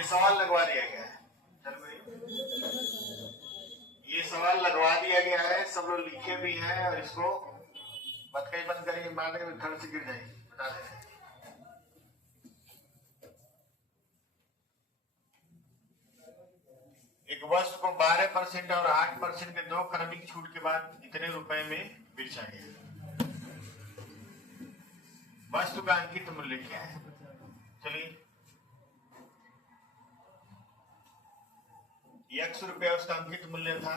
ये सवाल लगवा दिया गया है, ये सवाल लगवा दिया गया है, सब लोग लिखे भी हैं और इसको बतकई बंद करेंगे, मारने में धड़ से गिर जाएगी, बता दे रहे हैं। एक वस्तु को 12% और 8% के दो क्रमिक छूट के बाद इतने रुपए में बेचा गया। वस्तु का अंकित मूल्य क्या है? चलिए, x रुपया उसका अंकित मूल्य था।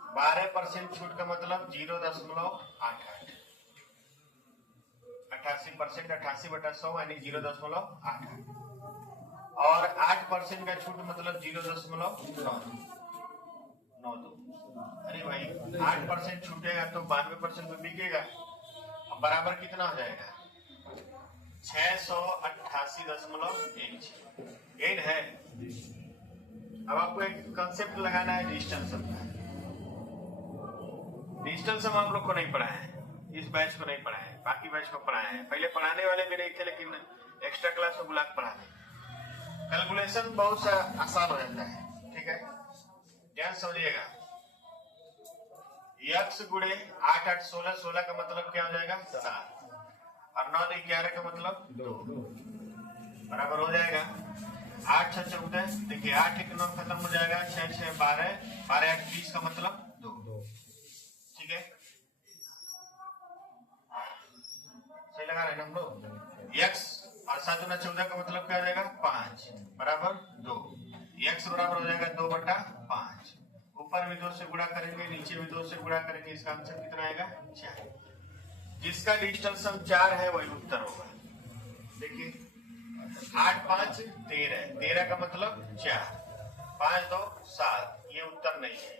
12% छूट का मतलब 0.88, 88%, 88/100 यानी 0.88, और 8% का छूट मतलब 0.92। अरे भाई 8% छूटेगा तो 92% में बिकेगा, बराबर कितना हो जाएगा? 688.16 गेन है। अब आपको एक कंसेप्ट लगाना है डिजिटल सम का। डिजिटल सम आप लोग को नहीं पढ़ा है, इस बैच को नहीं पढ़ा है, बाकी बैच को पढ़ा है। पहले पढ़ाने वाले भी नहीं थे, लेकिन एक्स्ट्रा क्लास में बुला के पढ़ाने। कैलकुलेशन बहुत सा आसान हो जाता है, ठीक है, ध्यान समझिएगा। x गुणे 8 8 16, 16 का मतलब क्या हो जाएगा? 7, और 9 11 का मतलब 2, बराबर हो जाएगा 8 6 14। देखिए 8 1 9 खत्म हो जाएगा, 6 6 12, 12 8 20 का मतलब 2, ठीक है, सही लगा रहे हैं हम लोग। x और 7 गुना 14 का मतलब क्या हो जाएगा? 5, बराबर 2। x बराबर हो जाएगा 2/5। ऊपर भी 2 से गुणा करेंगे, नीचे भी 2 से गुणा करेंगे, इसका आंसर कितना आएगा? 4। जिसका डिजिटल सम 4 है वही उत्तर होगा। देखिए 8 5 13, 13 का मतलब 4, 5 2 7, ये उत्तर नहीं है।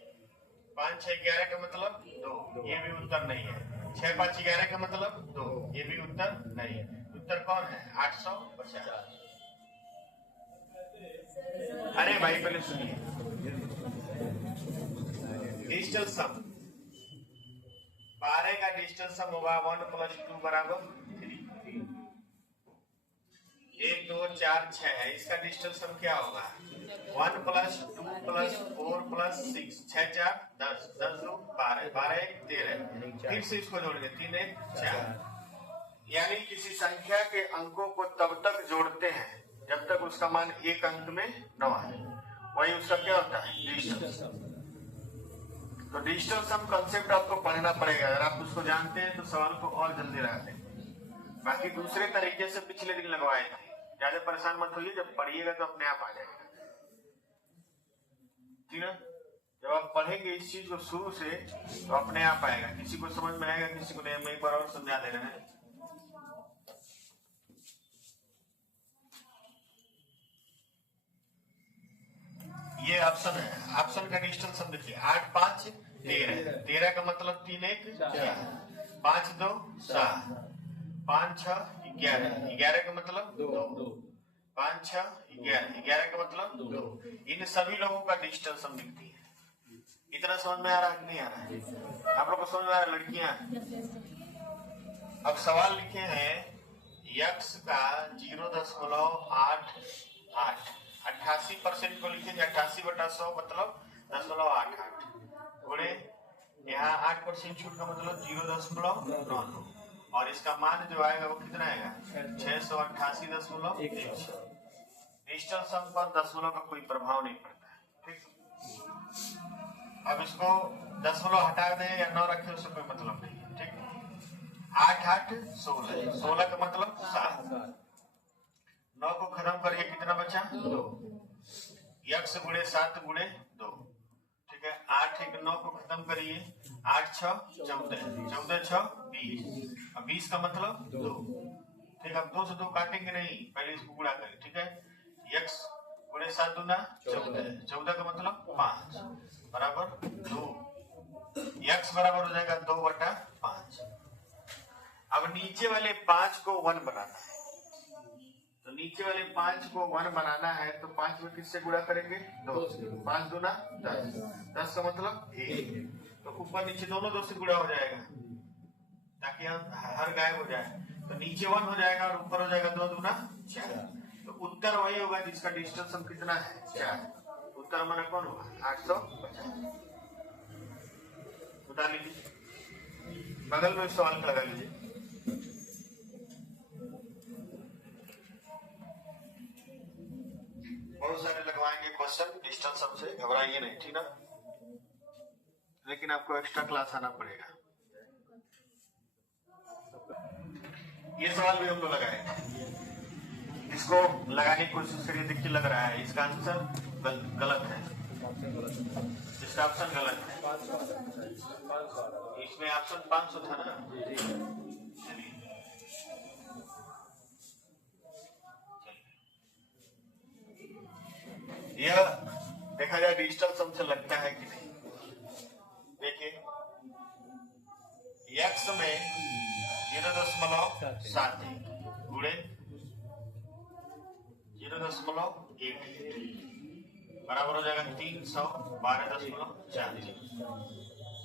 5 6 11 का मतलब 2, ये भी उत्तर नहीं है। 6 5 11 का मतलब 2, ये भी उत्तर नहीं है। उत्तर कौन है? 850। अरे भाई पहले सुनिए, डिजिटल सम 12 का डिजिटल सम होगा 1 + 2 = 3। 1 2 4 6 है, इसका डिजिटल सम क्या होगा? 1 + 2 + 4 + 6, 6 4 10, 10 2 12, 12 1 13। फिर से इसको जोड़ेंगे, 3 1 4। यानी किसी संख्या के अंकों को तब तक जोड़ते हैं जब तक उसका मान एक अंक में न आए, वही उसका क्या होता है? डिजिटल सम। तो डिजिटल सम कंसेप्ट आपको पढ़ना पड़ेगा। अगर आप उसको जानते हैं तो सवाल को और जल्दी लगा देंगे। बाकी दूसरे तरीके से पिछले दिन लगवाए थे, ज्यादा परेशान मत होइए, जब पढ़िएगा तो अपने आप आ जाएगा, ठीक है। जब आप पढ़ेंगे इस चीज को शुरू से तो अपने आप आएगा, किसी को समझ में आएगा, किसी को नहीं। हम एक बार और समझा दे रहे हैं। ये ऑप्शन है, ऑप्शन का डिजिटल सम देखिए 8 5 13, 13 का मतलब 3 1 4, 5 2 7, 5 6 11, 11 का मतलब 2, 5 6 11, 11 का मतलब 2। इन सभी लोगों का डिजिटल सम दिखती है। इतना समझ में आ रहा है कि नहीं आ रहा है? आप लोग को समझ में आ रहा है? लड़कियां, अब सवाल लिखे हैं x का 0.88, 88% को लिखेंगे 88/100 मतलब 0.88 गुणे यहाँ 8% छूट का मतलब 0.92, और इसका मान जो आएगा वो कितना आएगा? 688.16। डिजिटल सम पर दशमलव का कोई प्रभाव नहीं पड़ता है, ठीक। अब इसको दशमलव हटा दें या 9 रखें उससे कोई मतलब नहीं है, ठीक। 8 8 16, 16 का मतलब 7, 9 को खत्म करके कितना बचा? 2। x गुणे 7 गुणे 2, ठीक है। 8 1 9 को खत्म करिए, 8 6 14, 14 6 20, अब 20 का मतलब 2, ठीक। अब 2 से 2 काटेंगे नहीं, पहले इसको गुणा करें, ठीक है। x गुणे 7 दूना 14, 14 का मतलब 5 बराबर 2। x बराबर हो जाएगा 2/5। अब नीचे वाले 5 को 1 बनाना है, तो नीचे वाले 5 को 1 बनाना है तो 5 में किससे गुणा करेंगे? 2 से। 5 दूना 10, 10 का मतलब 1, तो ऊपर नीचे दोनों 2 से गुणा हो जाएगा ताकि हर गायब हो जाए। तो नीचे 1 हो जाएगा और ऊपर हो जाएगा 2 दूना 4। तो उत्तर वही होगा जिसका डिस्टेंस हम कितना है 4। उत्तर माने कौन होगा 850। बता लीजिए, बगल में सवाल लगा लीजिए। बहुत सारे लगवाएंगे क्वेश्चन, डिस्टेंस हमसे घबराइए नहीं, ठीक ना। लेकिन आपको एक्स्ट्रा क्लास आना पड़ेगा। ये सवाल भी हम लोग लगाएंगे, इसको लगाने की कोशिश करिए। देखिए लग रहा है इसका आंसर गलत है, इसका ऑप्शन गलत है। इसमें ऑप्शन 500 था ना। यह देखा जाए डिजिटल सम से लगता है कि नहीं। देखिए x में 0.7 गुणे 0.1 बराबर हो जाएगा 312.4।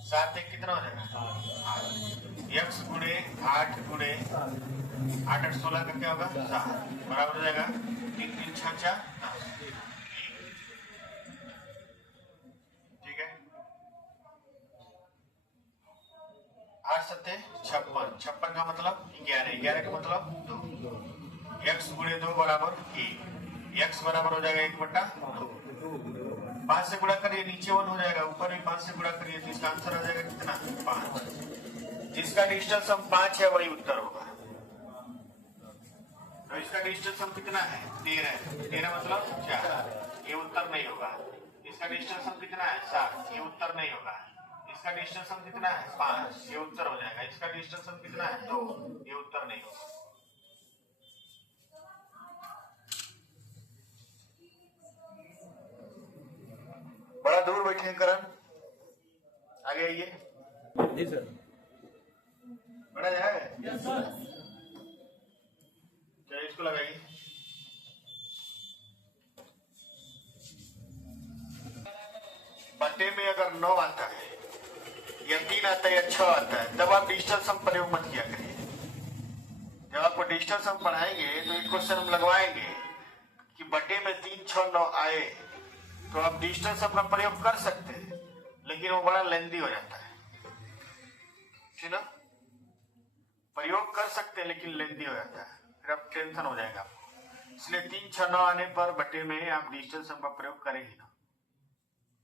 7 एक कितना हो जाएगा 8। x गुणे 8 गुणे 8 8 16 का क्या होगा 7 बराबर हो जाएगा 3 3 6 4। ठीक है, 8 7 56, 56 का मतलब 11, 11 का मतलब 2। x गुणे 2 बराबर 1, x बराबर हो जाएगा 1/2। 5 से गुणा करिए, नीचे 1 हो जाएगा, ऊपर भी 5 से गुणा करिए, तो इसका आंसर आ जाएगा कितना 5। जिसका डिस्टेंस हम 5 है वही उत्तर होगा। तो इसका डिस्टेंस हम कितना है 13 है, 13 मतलब 4, ये उत्तर नहीं होगा। इसका डिस्टेंस हम कितना है 7, ये उत्तर नहीं होगा। इसका डिस्टेंस हम कितना है 5, ये उत्तर हो जाएगा। इसका डिस्टेंस हम कितना है 2, ये उत्तर नहीं होगा। बड़ा दूर बैठे हैं करण, आगे आइए। जी सर। बड़ा जाए चलिए, इसको लगाइए। बटे में अगर 9 आता है या 3 आता है या 6 आता है, तब आप डिजिटल सम प्रयोग मत किया करिए। जब आपको डिजिटल सम पढ़ाएंगे तो एक क्वेश्चन हम लगवाएंगे कि बटे में 3 6 9 आए, तो आप डिजिटल सम का प्रयोग कर सकते हैं, लेकिन वो बड़ा लेंदी हो जाता है, ठीक ना। प्रयोग कर सकते हैं लेकिन लेंदी हो जाता है, फिर आप टेंशन हो जाएगा आपको। इसलिए 3 6 9 आने पर बटे में आप डिजिटल सम का प्रयोग करेंगे ना,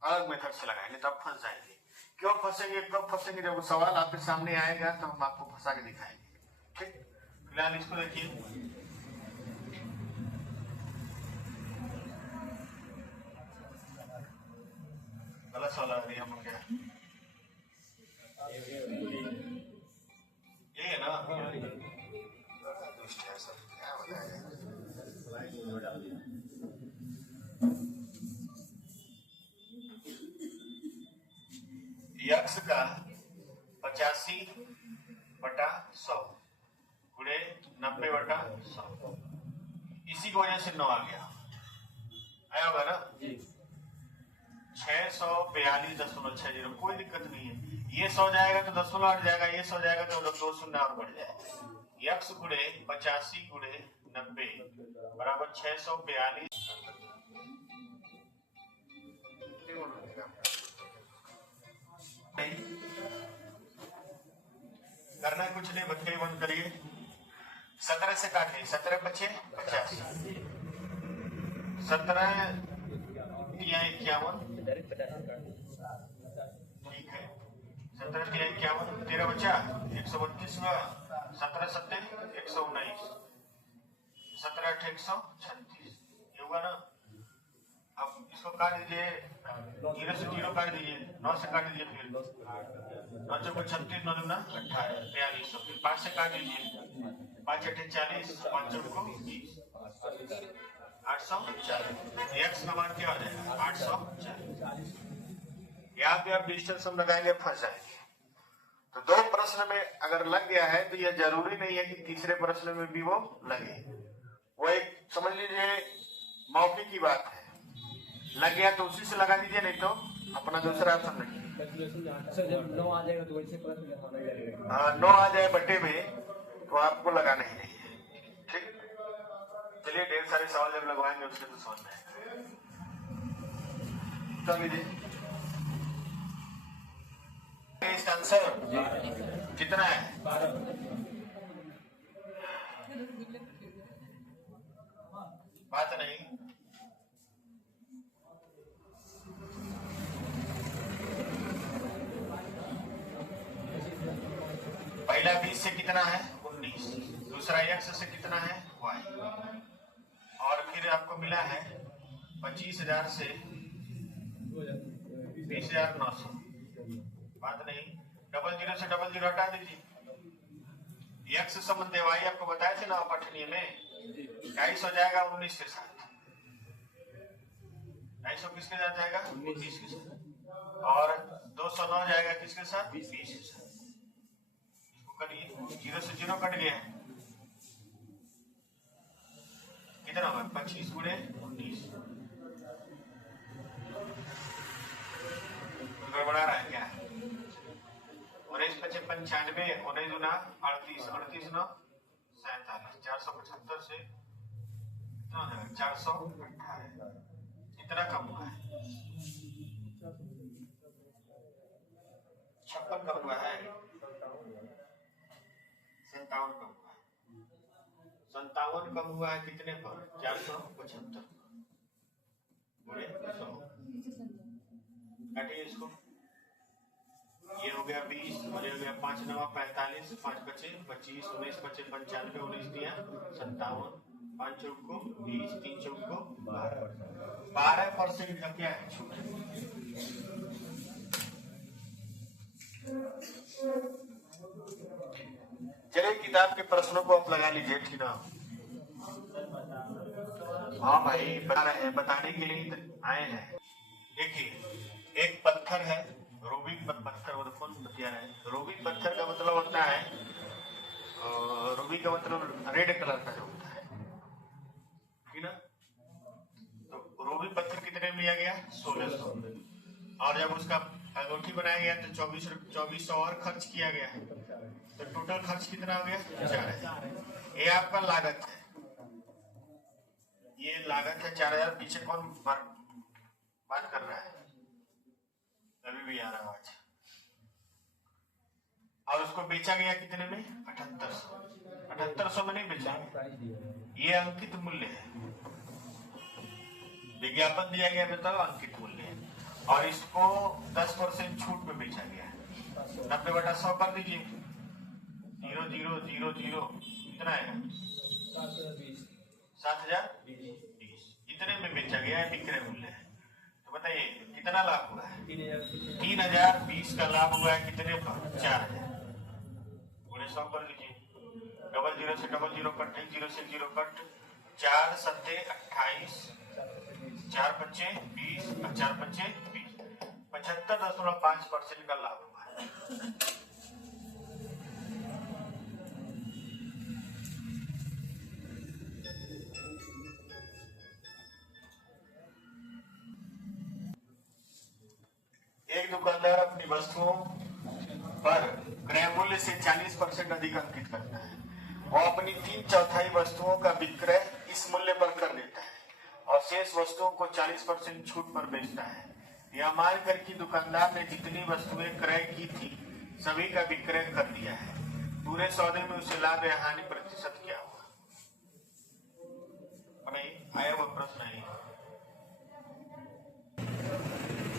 अलग मेथड से लगाएंगे, तो आप फंस जाएंगे। क्यों फंसेंगे, कब फंसेंगे, जब वो सवाल आपके सामने आएगा तो हम आपको फंसा के दिखाएंगे। ठीक, फिलहाल इसको देखिए। गलत सवाल आ रही है हम क्या, यही है ना। दुष्ट है सर, क्या बताया। यक्स का 85/100 गुणे 90/100, इसी की वजह से 9 आ गया, आया होगा ना। 642.60, कोई दिक्कत नहीं है। ये 100 जाएगा तो 10 हट जाएगा, ये 100 जाएगा तो 2 शून्य और बढ़ जाएगा। यक्स गुणे 85 गुणे 90 बराबर 642। करना कुछ नहीं, बच्चे बंद करिए। 17 से काटिए, 17 × 5 = 50, 17 × 51, ठीक है। 17 × 51, 13 बचा 132 हुआ, 17 × 7 = 119, 17 × 8 = 136, ये हुआ ना। अब इसको काट दीजिए, 0 से 0 काट दीजिए, 9 से काट दीजिए, फिर 9 चौको 36, 9 दूना 18, 42, फिर 5 से काट दीजिए, 5 8 40, 5 चौको 20, 840। एक्स का मान क्या हो जाएगा 840। यहाँ पे आप डिजिटल सम लगाएंगे फंस जाएंगे। तो 2 प्रश्न में अगर लग गया है तो यह जरूरी नहीं है कि तीसरे प्रश्न में भी वो लगे। वो एक समझ लीजिए मौके की बात है, लग गया तो उसी से लगा दीजिए, नहीं तो अपना दूसरा ऑप्शन रखिए। 9 आ जाएगा तो वैसे प्रश्न, हाँ 9 आ जाए बटे में तो आपको लगाना ही नहीं है। ठीक, चलिए ढेर सारे सवाल जब लगवाएंगे उसके तो समझ में आएगा। कर लीजिए। इसका आंसर कितना है? 12 बात नहीं। पहला 20 से कितना है? 19। दूसरा x से कितना है? y। और फिर आपको मिला है 25,000 से 20,900। बात नहीं। 00 से 00 हटा दीजिए। x संबंध y आपको बताए थे ना पठनीय में, 250 हो जाएगा 19 के साथ। 250 किसके साथ जाएगा? 19 के साथ। और 209 जाएगा किसके साथ? 20 के साथ। इसको करिए, 0 से 0 कट गया, कितना होगा? 25 गुणे 19। गड़बड़ा रहा है क्या? 19 × 5 = 95, 19 गुना 38, 38 9 47, 475 से कितना हो जाएगा? 418। इतना कम हुआ है। 56 कम हुआ है, 57 कम हुआ है। 57 कम हुआ है कितने पर? 475 गुणे 100। काटिए इसको। ये हो गया 20 और ये हो गया 5 9 45, 5 बचे 25, 19 बचे 95, 19 दिया 57, 5 चौक को 20, 3 चौक को 12% का क्या है? छूट। चलिए किताब के प्रश्नों को आप लगा लीजिए, ठीक ना? हाँ भाई बता रहे हैं, बताने के लिए आए हैं। देखिए एक पत्थर है, रूबिक पत्थर, वो कौन बतिया रहे हैं? रूबिक पत्थर का मतलब होता है, रूबिक का मतलब रेड कलर का जो होता है, ठीक ना? तो रूबिक पत्थर कितने में लिया गया? 1600। और जब उसका अंगूठी बनाया गया तो 2400 और खर्च किया गया है, तो टोटल खर्च कितना हो गया? 4000। ये आपका लागत है, ये लागत है 4000। पीछे कौन बात कर रहा है? अभी भी आ रहा है। और उसको बेचा गया कितने में? 7800। 7800 में नहीं बेचा, ये अंकित मूल्य है, विज्ञापन दिया गया बताओ, अंकित मूल्य है। और इसको 10% छूट में बेचा गया है। 90/100 कर दीजिए। 0 0 0 0 कितना है? 7020। इतने में बेचा गया है, विक्रय मूल्य है। तो बताइए कितना लाभ हुआ है? 3020 का लाभ हुआ है। कितने पर? 4000 गुणे 100 कर लीजिए। 00 से 00 कट, 0 से 0 कट, 4 7 28, 4 5 20 और 4 5 20, 75.5% का लाभ हुआ है। एक दुकानदार अपनी वस्तुओं पर क्रय मूल्य से 40% अधिक अंकित करता है। वो अपनी 3/4 वस्तुओं का विक्रय इस मूल्य पर कर देता है और शेष वस्तुओं को 40% छूट पर बेचता है। यह मानकर कि दुकानदार ने जितनी वस्तुएं क्रय की थी सभी का विक्रय कर दिया है, पूरे सौदे में उसे लाभ या हानि प्रतिशत क्या हुआ? नहीं आया वो प्रश्न नहीं,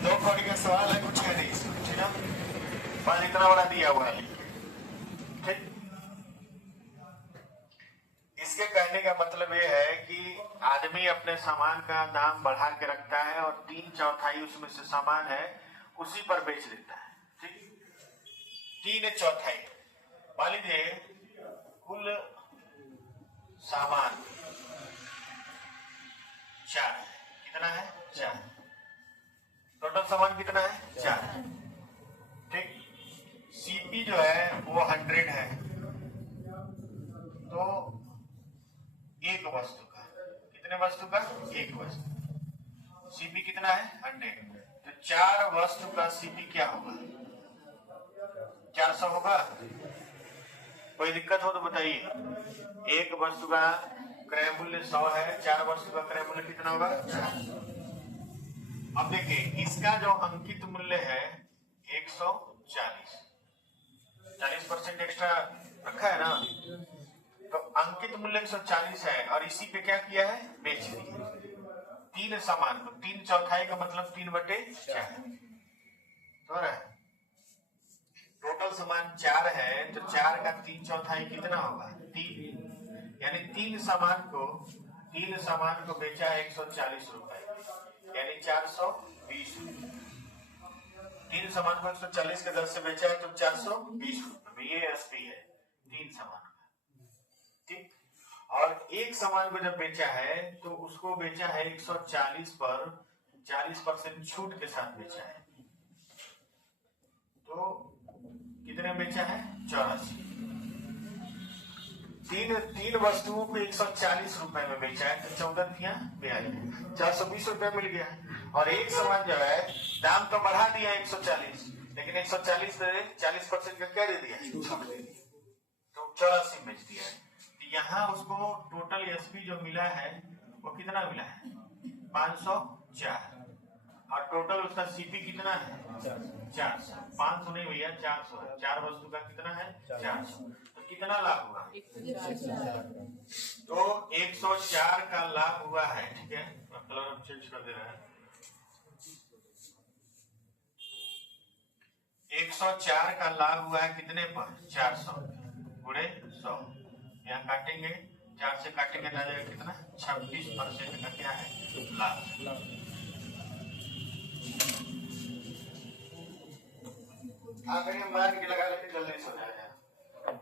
2 कौड़ी का सवाल है, कुछ है नहीं इसमें, ठीक है? बस इतना बड़ा दिया हुआ है, ठीक। इसके कहने का मतलब ये है कि आदमी अपने सामान का दाम बढ़ा के रखता है और 3/4 उसमें से सामान है उसी पर बेच देता है, ठीक। 3/4 मान लीजिए कुल सामान 4 है। कितना है? 4। टोटल सामान कितना है? 4, ठीक। सीपी जो है वो 100 है, तो एक वस्तु का, कितने वस्तु का? एक वस्तु। सीपी कितना है? 100। तो 4 वस्तु का सीपी क्या होगा? 400 होगा। कोई दिक्कत हो तो बताइए। एक वस्तु का क्रय मूल्य 100 है, 4 वस्तु का क्रय मूल्य कितना होगा? 4। अब देखिए इसका जो अंकित मूल्य है 140, 40% एक्स्ट्रा रखा है ना, तो अंकित मूल्य 140 है और इसी पे क्या किया है? बेच दिया। 3 सामान को 3/4 का मतलब 3/4 तो रहा है। टोटल सामान 4 है तो 4 का 3/4 कितना होगा? 3। यानी 3 सामान को बेचा है 140 रुपए, यानी 420 रुपए। 3 सामान को 140 के दर से बेचा है तो 420 रुपए, ये एसपी है 3 सामान का। ठीक। और एक सामान को जब बेचा है तो उसको बेचा है 140 पर 40% छूट के साथ बेचा है, तो कितने बेचा है? 84। तीन वस्तुओं को 140 रुपए में बेचा है तो 14 42, 420 रुपए मिल गया। और एक सामान जो है दाम तो बढ़ा दिया 140, लेकिन 140 में 40% का क्या दे दिया? छूट दे दिया, तो 84 बेच दिया है। तो यहाँ उसको टोटल एसपी जो मिला है वो कितना मिला है? 504। और टोटल उसका सीपी कितना है? 400। 500 नहीं भैया, 400 है। 4 वस्तु का कितना है? 400। तो कितना लाभ हुआ? 104। तो 104 का लाभ हुआ है। ठीक है, कलर हम चेंज कर दे रहे हैं। 104 का लाभ हुआ है कितने पर? 400 गुणे 100। यहाँ काटेंगे, 4 से काटेंगे तो आ जाएगा कितना? 26% का क्या है? लाभ। अगर ये मान के लगा लेते जल्दी से हो जाएगा,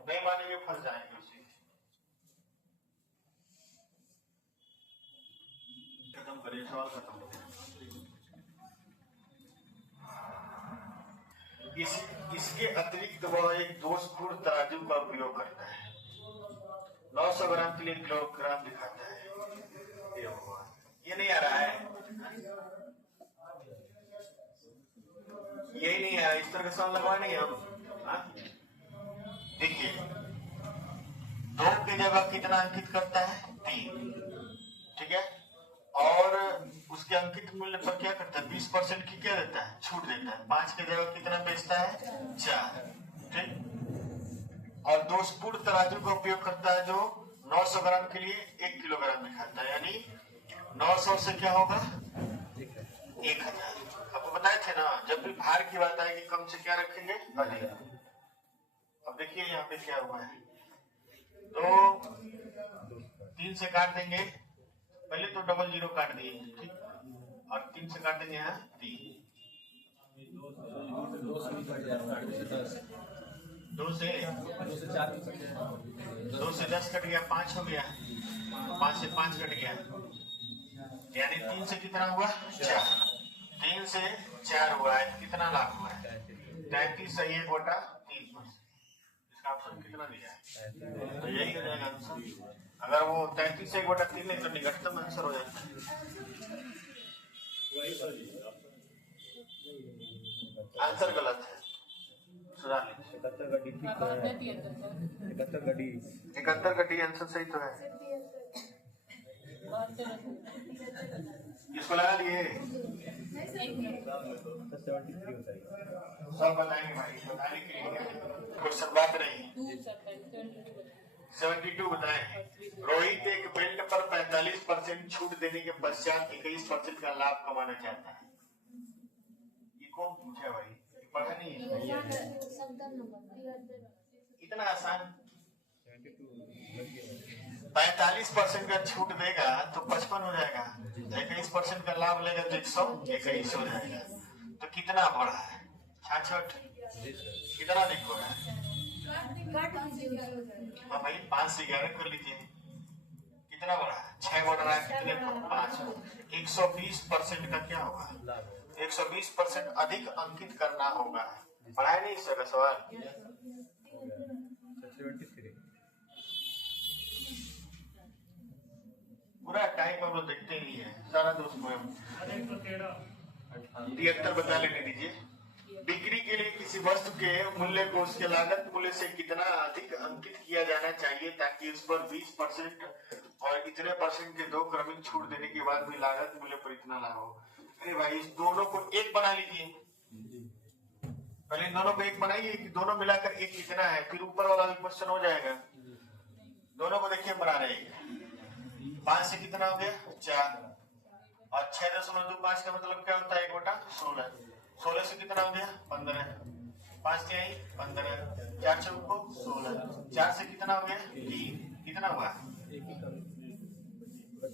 नहीं मानेंगे फंस जाएंगे उसी। खत्म करिए, सवाल खत्म हो गया। इसके अतिरिक्त वह एक दोषपूर्ण तराजू का उपयोग करता है। 900 ग्राम के लिए किलोग्राम दिखाता है। ये नहीं आ रहा है, यही नहीं है। इस तरह का सवाल लगवाएंगे हम। देखिए 2 की जगह कितना अंकित करता है? 3। ठीक है, और उसके अंकित मूल्य पर क्या करता है? 20% की क्या देता है? छूट देता है। 5 की जगह कितना बेचता है? 4। ठीक। और दोषपूर्ण तराजू का उपयोग करता है जो 900 ग्राम के लिए 1 किलोग्राम दिखाता है, यानी 900 से क्या होगा? 1000। आपको बताए थे ना, जब भी भार की बात आएगी कम से क्या रखेंगे? अधिक। अब देखिए यहाँ पे क्या हुआ है, तो 3 से काट देंगे, पहले तो 00 काट दिए। ठीक, और 3 से काट देंगे यहाँ 3। 2 से 10 कट गया, 5 हो गया, 5 से 5 कट गया, यानी 3 से कितना हुआ? 4। 3 से 4 हुआ है, कितना लाभ हुआ है? 33 सही है कोटा 3%। इसका ऑप्शन कितना दिया है? तो यही हो जाएगा आंसर। अगर वो 33 से 1/3 नहीं तो निकटतम आंसर हो जाता है। आंसर गलत है, सुधार लीजिए। 71 का डी आंसर सही तो है। इसको लगा लिए सब बताएंगे भाई, बताने के लिए क्वेश्चन बात नहीं। 72 बताएं। रोहित एक बेल्ट पर 45% छूट देने के पश्चात 21% का लाभ कमाना चाहता है। ये कौन पूछा भाई? पढ़ा नहीं है इतना आसान। 45% का छूट देगा तो 55 हो जाएगा, 21% का लाभ लेगा तो 121 हो जाएगा। तो कितना बढ़ा है? 66। कितना अधिक हो रहा है? हाँ भाई 5 से 11 कर लीजिए, कितना बढ़ा है? 6 बढ़ रहा है, कितने पर? 5। 120% का क्या होगा? 120% अधिक अंकित करना होगा। पढ़ाया नहीं इस तरह सवाल? पूरा टाइम हम लोग देखते ही है, सारा दोस्त को 73 बता लेने दीजिए। बिक्री के लिए किसी वस्तु के मूल्य को उसके लागत मूल्य से कितना अधिक अंकित किया जाना चाहिए ताकि उस पर 20% और इतने परसेंट के 2 क्रमिक छूट देने के बाद भी लागत मूल्य पर इतना लाभ हो। अरे भाई इस दोनों को एक बना लीजिए, पहले इन दोनों को एक बनाइए कि दोनों मिलाकर एक कितना है, फिर ऊपर वाला भी क्वेश्चन हो जाएगा। दोनों को देखिए बना रहे हैं, 5 से कितना हो गया 4 और 6.25 का मतलब क्या होता है 1/16। 16 से कितना हो गया 15, 5 के आई 15, 4 चौको 16, 4 से कितना हो गया 3, कितना हुआ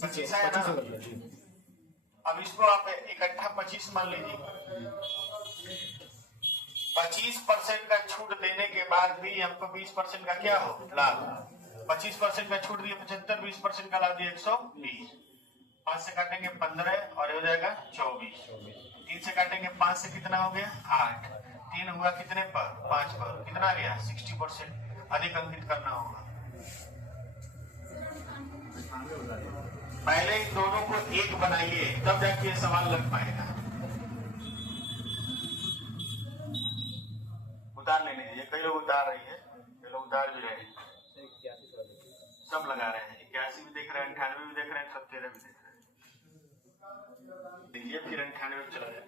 25 आया ना। अब इसको आप इकट्ठा 25 मान लीजिए। 25% का छूट देने के बाद भी हमको 20% का क्या हो लाभ। 25% का छूट दिए 75, 20% का लाभ दिए 120। 5 से काटेंगे 15 और हो जाएगा 24। 3 से काटेंगे 5 से कितना हो गया 8, 3 हुआ कितने पर 5 पर, कितना गया 60%। अधिक अंकित करना होगा। पहले इन दोनों को एक बनाइए तब जाके सवाल लग पाएगा। उतार लेने दीजिए, कई लोग उतार रही है, कई लोग उतार भी रहे हैं, सब लगा रहे हैं। 81 भी देख रहे हैं, 98 भी देख रहे हैं, 77 भी देख रहे हैं। देखिए फिर 98 चला जाए।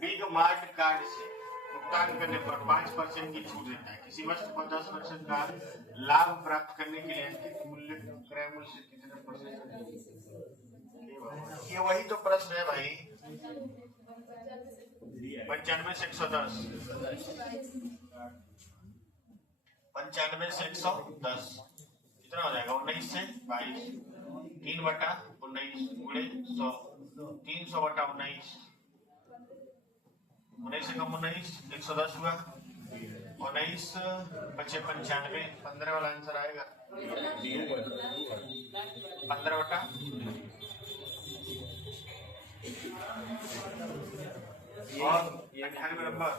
बिग मार्ट कार्ड से भुगतान करने पर 5% की छूट देता है। किसी वस्तु पर 10% का लाभ प्राप्त करने के लिए अंकित मूल्य क्रय मूल्य से कितने %? ये वही तो प्रश्न है भाई। 95 से 110, 95 से 110 कितना हो जाएगा 19 से 22, 3/19 गुणे 100, 300/19, 19 से कम 19, 110 हुआ, 19 बचे 95, 15 वाला आंसर आएगा 15/। और 98 नंबर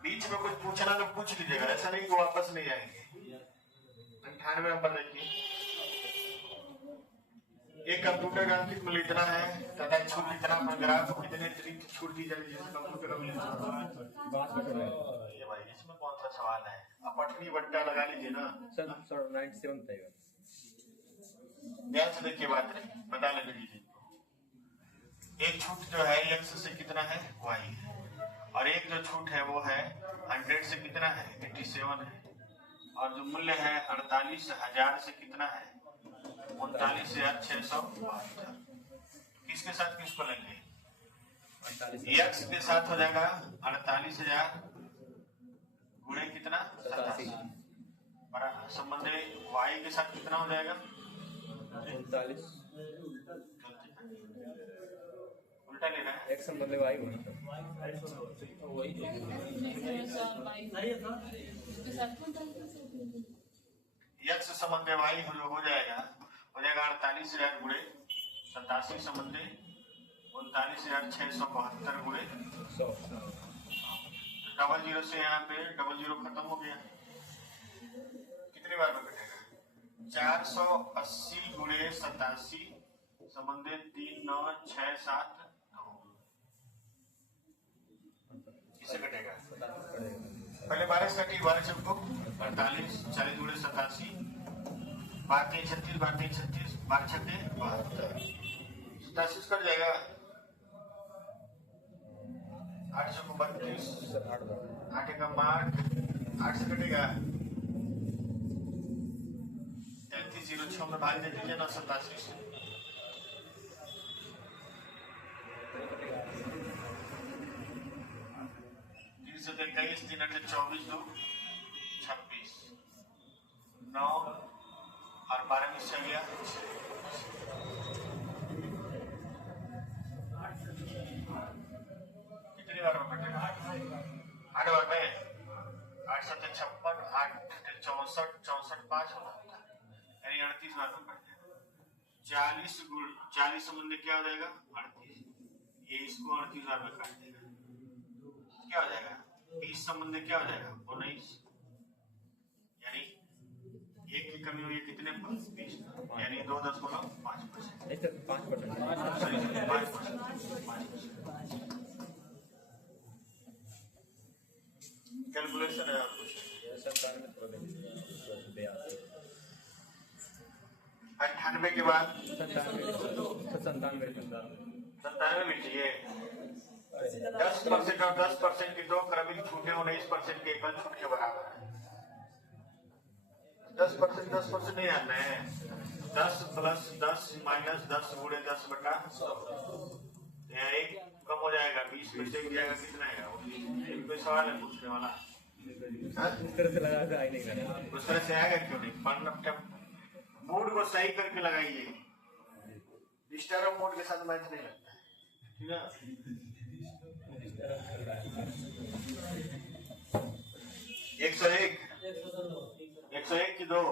बीच में कुछ पूछना तो पूछ लीजिएगा, ऐसा नहीं कि वापस नहीं आएंगे। 98 नंबर देखिए, एक कंप्यूटर का अंकित मूल्य इतना है तथा छूट इतना पर ग्राहक को कितने अतिरिक्त छूट दी जाएगी जिस कंप्यूटर का मूल्य। ये भाई इसमें कौन सा सवाल है, आप पटनी बट्टा लगा लीजिए ना सर 97 बताइएगा। ध्यान से देखिए बात नहीं बता लेने दीजिए। एक छूट जो है x से कितना है y है, और एक जो छूट है वो है 100 से कितना है 87 है, और जो मूल्य है 48,000 से कितना है 39,672। किसके साथ किसको लेंगे, x के साथ हो जाएगा 48,000 गुणे कितना 87, संबंध y के साथ कितना हो जाएगा 39। उल्टा लेना है, एक संबंध में y होना x संबंध y हो जाएगा 48,000 गुणे 87 संबंध 39,672 गुणे 100। डबल जीरो से यहाँ पे डबल जीरो खत्म हो गया। कितनी बार में कटेगा 480 गुणे 87 संबंधित 39679 किसे कटेगा। पहले 12 से कटी, 12 चौको 48, 40 गुणे 87, 12 36, 12 36, 12 छक्के 72, 87 कट जाएगा। 8 चौको 32, 8 एकम 8, 8 से कटेगा 3306 में भाग दे दीजिए ना 87 से। 23, 3 8 24, 2 26, 9 और 12 में चल गया। कितनी बार में कटेगा 8 बार में 8 7 56, 8 64, 64 5 होता है, यानी 38 बार में कट जाएगा। 40 गुण 40 संबंध क्या हो जाएगा 38, ये इसको 38 बार में काट देगा, क्या हो जाएगा 20 संबंध क्या हो जाएगा 19, यानी एक की कमी हुई कितने 20, यानी 2.5%। 5%। कैलकुलेशन है आप कुछ 90 के बाद 97 97 भी चाहिए। 10% और 10% की दो क्रमिक छूटे 19% के एकल छूट के बराबर है। 10% नहीं आना है। 10 + 10 - 10 × 10/100 यहाँ एक कम हो जाएगा, 20 में से जाएगा कितना है? कोई सवाल है पूछने वाला? इस तरह से लगा कर आई नहीं करना। उस तरह से आएगा क्यों नहीं? मूड को सही करके लगाइए, डिस्टर्ब मूड के साथ मैच नहीं लगता है, ठीक है? 101 101 की 2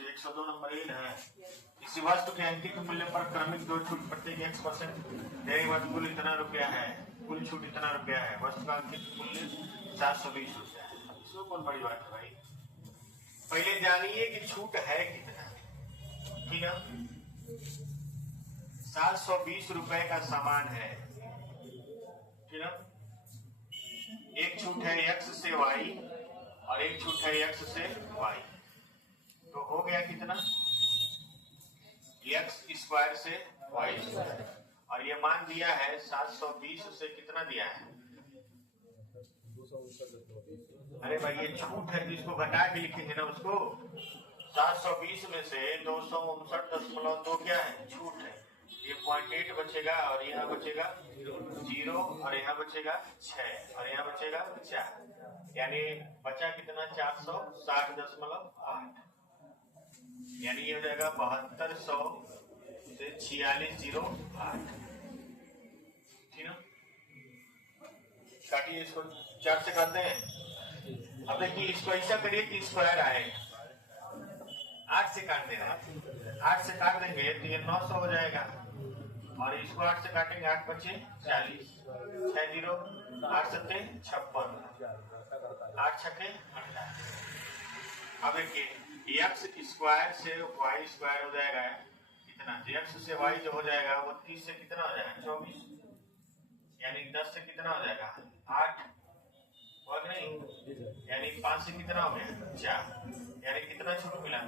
102 नंबर इन है। किसी वस्तु के अंकित मूल्य पर क्रमिक दो छूट प्रत्येक x% देने के बाद कुल इतना रुपया है, कुल छूट इतना रुपया है। वस्तु का अंकित मूल्य 720 रुपया है। इसमें कौन बड़ी बात है भाई? पहले जानिए कि छूट है कितना, ठीक है? 720 रुपए का सामान है, ठीक है? एक छूट है x से y और एक छूट है x से y, तो हो गया कितना? x² से y²। और ये मान दिया है 720 से कितना दिया है? अरे भाई ये छूट है, जिसको घटा के लिखेंगे ना उसको। 720 में से 259.2 क्या है? छूट है। ये 0.8 बचेगा और यहाँ बचेगा 0 और यहाँ बचेगा 6 और यहाँ बचेगा 4, यानी बचा कितना? 460.8, यानी ये हो जाएगा 7200 से 4608, ठीक है? काटिए इसको, 4 से काटते हैं। अब देखिए इसको ऐसा करिए कि स्क्वायर आए, 8 से काट देना, 8 से काट देंगे तो ये 900 हो जाएगा और इसको 8 से काटेंगे, 8 × 5 = 40, 6 0 8 7 56, 8 6 48। अब देखिए x² से y² हो जाएगा कितना? x से y जो हो जाएगा वो 30 से कितना हो जाएगा? 24, यानी 10 से कितना हो जाएगा? 8 और नहीं, यानी 5 से कितना हो गया? 4, यानी कितना छूट मिला है?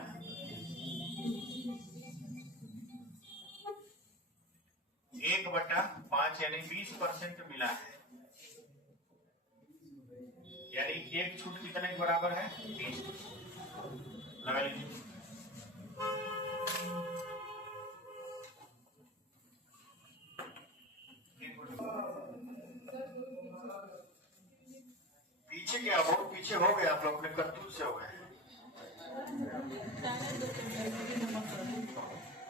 1/5 यानी 20% मिला है, यानी एक छूट कितने के बराबर है? 20। लगा लीजिए। पीछे क्या, बहुत पीछे हो गए आप लोग, अपने करतूत से हो गए,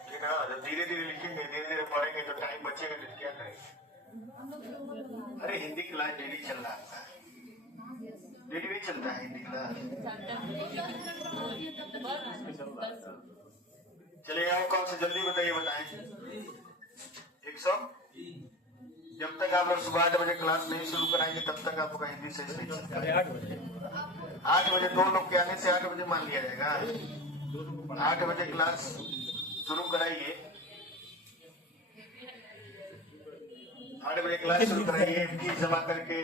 ठीक है? जब धीरे धीरे लिखेंगे, धीरे धीरे पढ़ेंगे तो टाइम बचेगा, तो क्या करेंगे? अरे हिंदी क्लास डेली चल रहा है, डेली नहीं चलता है हिंदी क्लास। चलिए और कौन सा जल्दी बताइए, बताएं। 100। जब तक आप लोग सुबह 8 बजे क्लास नहीं शुरू कराएंगे तब तक आपका हिंदी सही नहीं चलेगा। 8 बजे 2 लोग के आने से 8 बजे मान लिया जाएगा। 8 बजे क्लास शुरू कराइए, 8 बजे क्लास शुरू कराइए, फीस जमा करके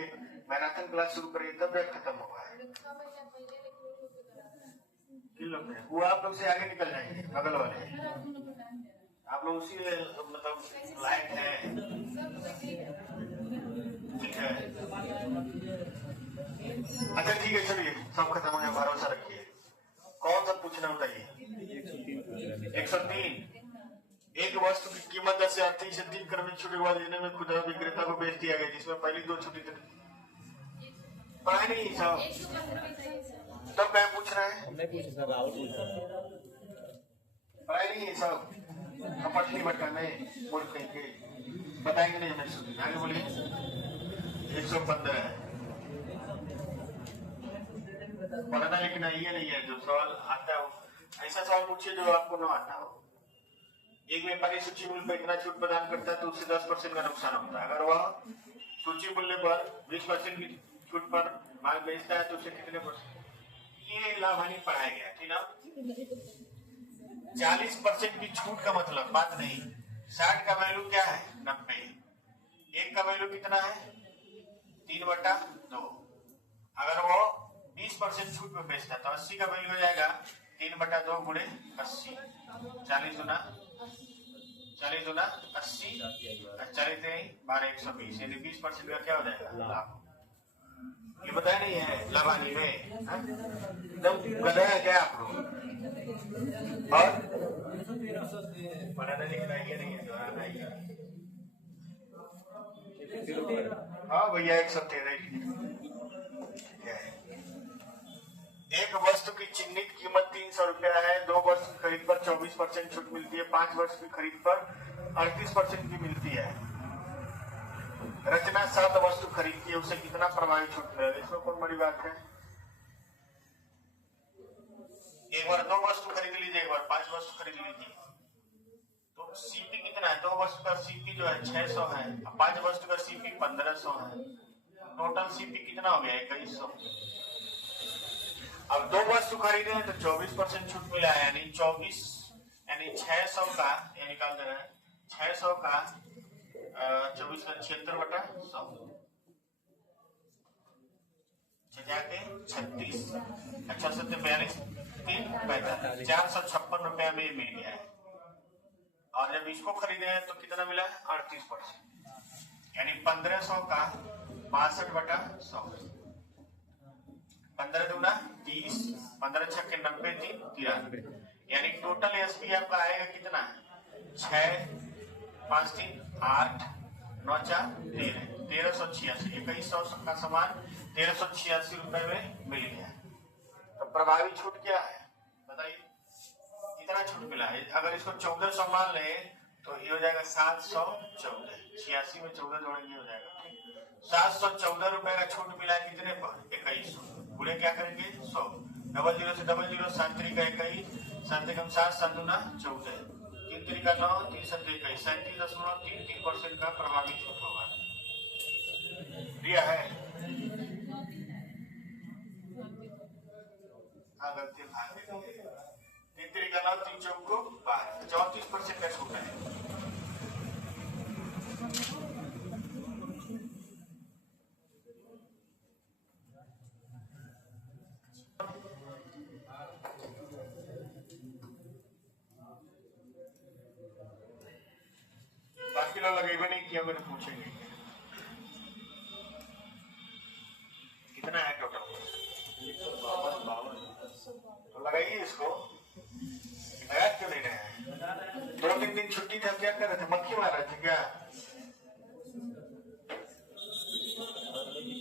मैराथन क्लास शुरू करिए, तब तक खत्म होगा। वो आप लोग से आगे निकल जाएंगे, बगल वाले आप लोग उसी मतलब लायक है, ठीक है? अच्छा ठीक है, चलिए सब खत्म हो गया, भरोसा रखिए। कौन सा पूछना बताइए? 103। एक वस्तु की कीमत 10 से 38 से 3 क्रमिक छूट के बाद लेने में खुदरा विक्रेता को बेच दिया गया, जिसमें पहली 2 छुट्टी पढ़ाई नहीं साहब, तब मैं पूछ रहे हैं, नहीं पूछ सर, राहुल पूछ रहा पढ़ाई नहीं है साहब, कपट नहीं बटाने मूर्ख कहीं के, बताएंगे नहीं हमें। सुनिए आगे बोलिए। 115 है, पढ़ना लिखना ये नहीं है। जो सवाल आता हो ऐसा सवाल पूछिए जो आपको न आता हो। एक व्यापारी सूची मूल्य पर इतना छूट प्रदान करता है तो उससे 10% का नुकसान होता है। अगर वह सूची मूल्य पर 20% की छूट पर माल बेचता है तो उसे कितने %? ये लाभ हानि पढ़ाया गया, ठीक ना? 40% की छूट का मतलब बात नहीं। 60 का वैल्यू क्या है? 90। 1 का वैल्यू कितना है? 3/2। अगर वो 20% छूट पे बेचता है तो 80 का वैल्यू हो जाएगा 3/2 गुणे 80, 40 गुना 80, 40 12 120, यानी 20% का क्या हो जाएगा लाभ। ये बताया नहीं है लाभानी में, एकदम गधा है क्या आप लोग। और बनाना लिखना ये नहीं है, दोहराना ही है। हाँ भैया 113 एक वस्तु की चिन्हित कीमत 300 रुपया है। 2 वर्ष की खरीद पर 24% छूट मिलती है। 5 वर्ष की खरीद पर 38% की मिलती है। रचना 7 वस्तु खरीदती है, उसे कितना प्रभावी छूट मिलेगा? इसमें कौन बड़ी बात है? एक बार 2 वस्तु खरीद लीजिए, एक बार 5 वस्तु खरीद लीजिए, तो सीपी कितना है? 2 वस्तु का सीपी जो है 600 है, 5 वस्तु का सीपी 1500 है, टोटल सीपी कितना हो गया? 2100। अब 2 वस्तु खरीदे हैं तो 24% छूट मिला है, यानी 600 का, ये निकाल दे रहे हैं 600 का 24 का 76/100 जाके 36, 42 3 45, 456 रुपया में मिल गया है। और जब इसको खरीदे हैं तो कितना मिला है? 38%, यानी 1500 का 62/100, 15 दूना 30, 15 छक्के 90, 3 93, यानी टोटल एसपी आपका आएगा कितना? 6 5 3 8 9 4 13, 1386। 2100 का सामान 1386 रुपए में मिल गया। तो प्रभावी छूट क्या है बताइए, कितना छूट मिला है? अगर इसको 1400 मान ले तो ये हो जाएगा 714, 86 में 14 जोड़ेंगे हो जाएगा 714 रुपए का छूट मिला है। कितने पर? 2100। गुणे क्या करेंगे? 100, 00 से 00, 7 का 21, 7 7 7 दूना 14, 3 का 9, 3 7 21, 37.33% का प्रभावी छूट होगा। दिया है गलती 3 का 9, 3 चौको 12, 34% का छूट है। बाकी लोग लगे नहीं किया, मैंने पूछेंगे कितना है टोटल? 152। तो लगाइए इसको, लगा क्यों नहीं रहे हैं? 2-3 दिन छुट्टी था, क्या कर रहे थे? मक्खी मार रहे थे क्या?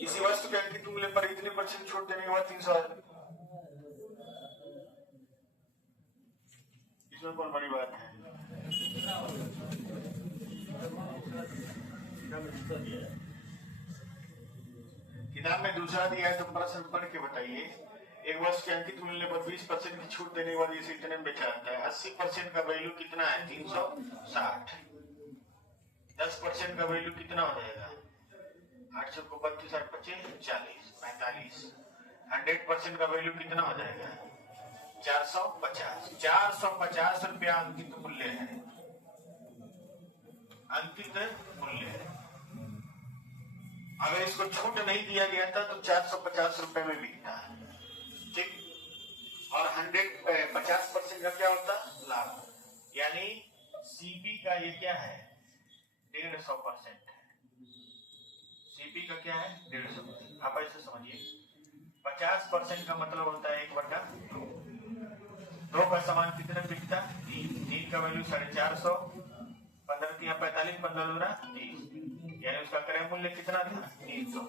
इसी वस्तु के अंकित मूल्य पर इतने % छूट देने के बाद 300, इसमें कौन बड़ी बात है? किताब में दूसरा दिया है तो प्रश्न पढ़ के बताइए। एक वर्ष के अंकित मूल्य पर 20% की छूट देने वाली इसे इतने में बेचा जाता है। 80% का वैल्यू कितना है? 360। 10% का वैल्यू कितना हो जाएगा? 800 को 32 8 25 40 45। 100% का वैल्यू कितना हो जाएगा? 450। 450 रुपया अंकित मूल्य है, अंकित मूल्य है। अगर इसको छूट नहीं दिया गया था तो 450 रुपए में बिकता है, ठीक। और 50% का क्या होता? लाभ, यानी सीपी का ये क्या है? 150% है। सीपी का क्या है? 150%। आप ऐसे समझिए, 50% का मतलब होता है 1/2। 2 का सामान कितने बिकता? 3 का वैल्यू 450, 15 3 45, 15 दूना 30, यानी उसका क्रय मूल्य कितना था? 300।